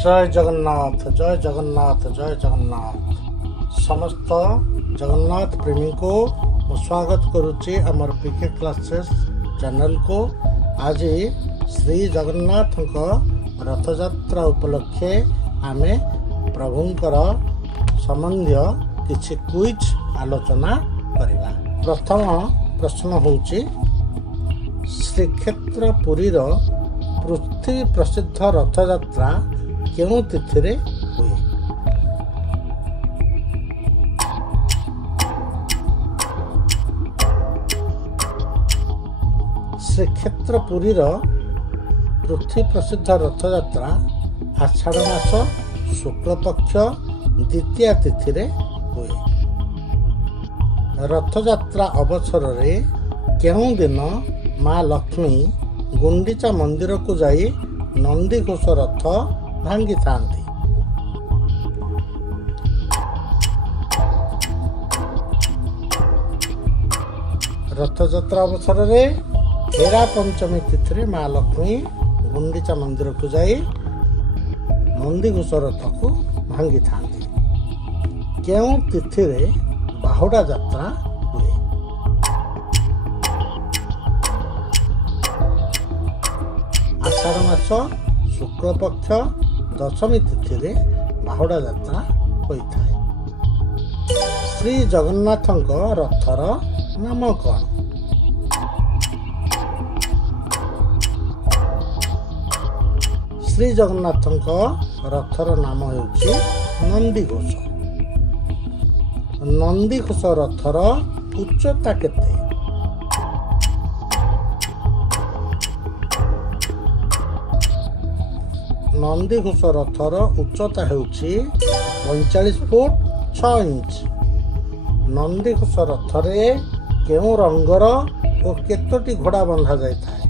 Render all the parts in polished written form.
जय जगन्नाथ जय जगन्नाथ जय जगन्नाथ समस्त जगन्नाथ प्रेमी को मु स्वागत करुच्ची आमर पीके क्लासेस चैनल को। आज श्री जगन्नाथ रथयात्रा उपलक्षे आमे प्रभुंकर संबंधी किछि क्विज आलोचना करिबा। प्रथम प्रश्न होउची श्रीक्षेत्र पुरीर पृथ्वी प्रसिद्ध रथयात्रा केउं तिथिरे हुए? श्रीक्षेत्र पुरीर पृथ्वी प्रसिद्ध रथयात्रा आषाढ़ मास शुक्ल पक्ष द्वितीय तिथिरे हुए। रथयात्रा अवसर रे केउं दिन माँ लक्ष्मी गुंडीचा मंदिर को जाई नंदीघोष रथ भांगी थांती। रथयात्रा अवसर रे हेरा पंचमी तिथि माँ लक्ष्मी गुंडीचा मंदिर को जाई नंदीघोष रथ को भांगी थांती। केउं तिथि रे बाहुडा यात्रा हुए? आषाढ़ मास शुक्ल पक्ष दशमी तिथि रे बाहुडा यात्रा होइथाय। श्री जगन्नाथଙ୍କ रथर नाम कौन? श्री जगन्नाथଙ୍କ रथर नाम हेउची नंदीघोष। नंदीघोष रथर उच्चता केते? नंदीघोष रथर उच्चता हेउची 45 फुट 6 इंच। नंदीघोष रथरे केउं रंगर ओ केतोटी घोड़ा बंधा जायथाय?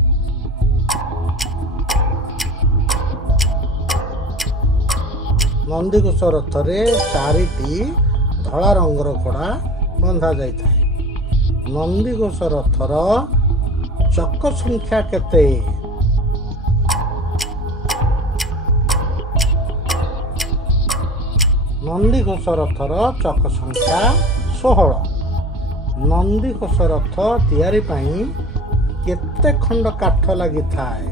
नंदीघोष रथरे 4टी धला रंगर घोड़ा बंधा जायथाय। नंदीघोष रथर चक संख्या केते? नंदीघोष रथर चक संख्या 16। नंदीघोष रथ तैयारी पाई केते खंड काठ लगी थाए?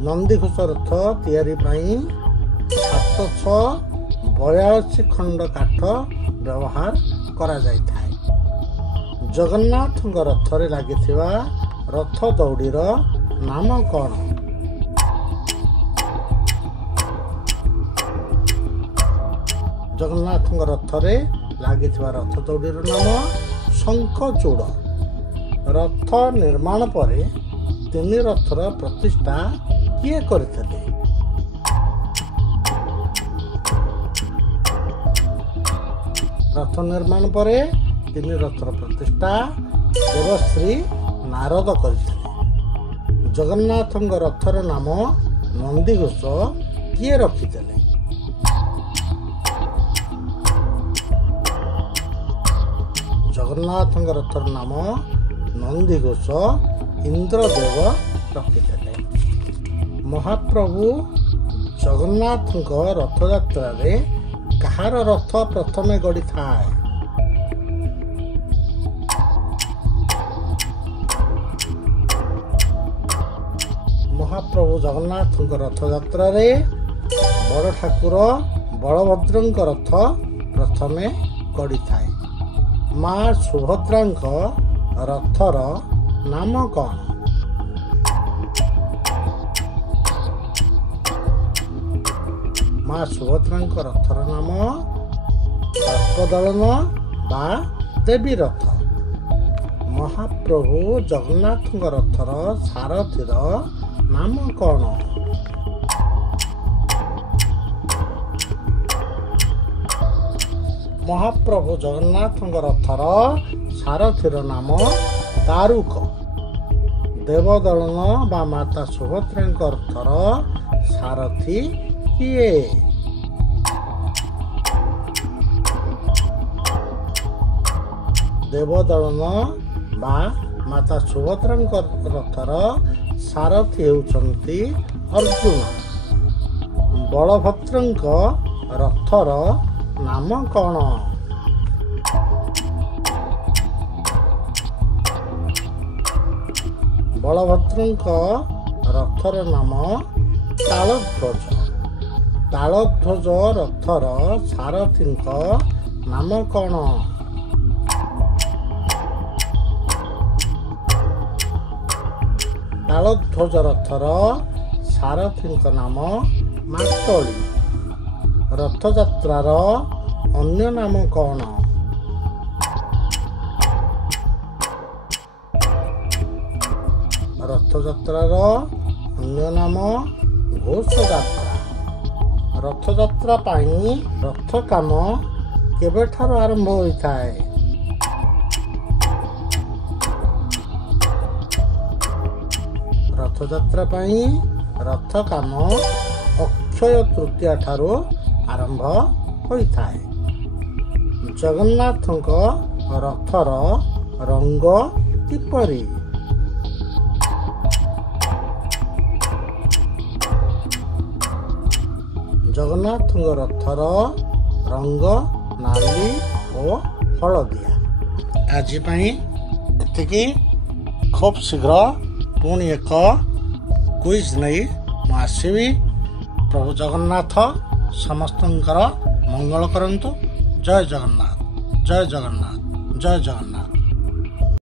नंदीघोष रथ तैयारी पाई 742 खंड काठ व्यवहार करा जाय थाए। जगन्नाथ रथरे लागिथिबा रथ दौड़ीर नाम कौन? जगन्नाथ रथरे लागिथिबा रथ दौड़ीर नाम शंखचूड़। रथ निर्माण परे 3 रथर प्रतिष्ठा किए करथिले? रथ निर्माण परे 3 रथर प्रतिष्ठा देवश्री नारद करथिले। जगन्नाथ रथर नाम नंदीघोष किए रखिथिले? जगन्नाथ रथर नाम नंदीघोष इंद्रदेव रखिथिले। महाप्रभु जगन्नाथ रथयात्रा रे कहार रथ प्रथमे गड़ी थाए? महाप्रभु जगन्नाथ रथयात्रा रे बड़ ठाकुर बलभद्र रथ प्रथमे गड़ी थाए। माँ सुभद्रा रथर नाम कौन? माँ सुभद्रा रथर नाम सर्पदलन बा देवी रथ। महाप्रभु जगन्नाथ रथर सारथीर नाम कौन? महाप्रभु जगन्नाथ रथर सारथीर नाम दारुक। देवदलन बा माता सुभद्रा रथर सारथी किए? देवदलन बा ମାତା ସୁଭଦ୍ରାଙ୍କ ରଥର ସାରଥୀ ହେଉଛନ୍ତି ଅର୍ଜୁନ। ବଳଭଦ୍ରଙ୍କ ରଥର ନାମ କ'ଣ? ବଳଭଦ୍ରଙ୍କ ରଥର ନାମ ତାଳଧ୍ୱଜ। ତାଳଧ୍ୱଜ ରଥର ସାରଥୀଙ୍କ ନାମ କ'ଣ? ତାଳଧ୍ୱଜ ରଥର ସାରଥୀଙ୍କ ନାମ ମାଟଳି। ରଥଯାତ୍ରାର ଅନ୍ୟ ନାମ କ'ଣ? ରଥଯାତ୍ରାର ଅନ୍ୟ ନାମ ଘୋଷଯାତ୍ରା। ରଥଯାତ୍ରା ପାଇଁ ରଥ କାମ କେବେଠାରୁ ଆରମ୍ଭ ହୋଇଥାଏ? ରଥଯାତ୍ରା ପାଇଁ ରଥ କାମ ଅକ୍ଷୟ ତୃତୀୟା ଠାରୁ ଆରମ୍ଭ ହୋଇଥାଏ। ଜଗନ୍ନାଥଙ୍କ ରଥର ରଙ୍ଗ କିପରି? ଜଗନ୍ନାଥଙ୍କ ରଥର ରଙ୍ଗ ନାଲି ଓ ହଳଦିଆ। ଆଜି ପାଇଁ ଏତିକି। ଖୁବ୍ ଶୀଘ୍ର ପୁଣି ଏକ କୁଇଜ୍ ନେଇ ମୁଁ ଆସିବି। ପ୍ରଭୁ ଜଗନ୍ନାଥ ସମସ୍ତଙ୍କର ମଙ୍ଗଳ କରନ୍ତୁ। ଜୟ ଜଗନ୍ନାଥ, ଜୟ ଜଗନ୍ନାଥ, ଜୟ ଜଗନ୍ନାଥ।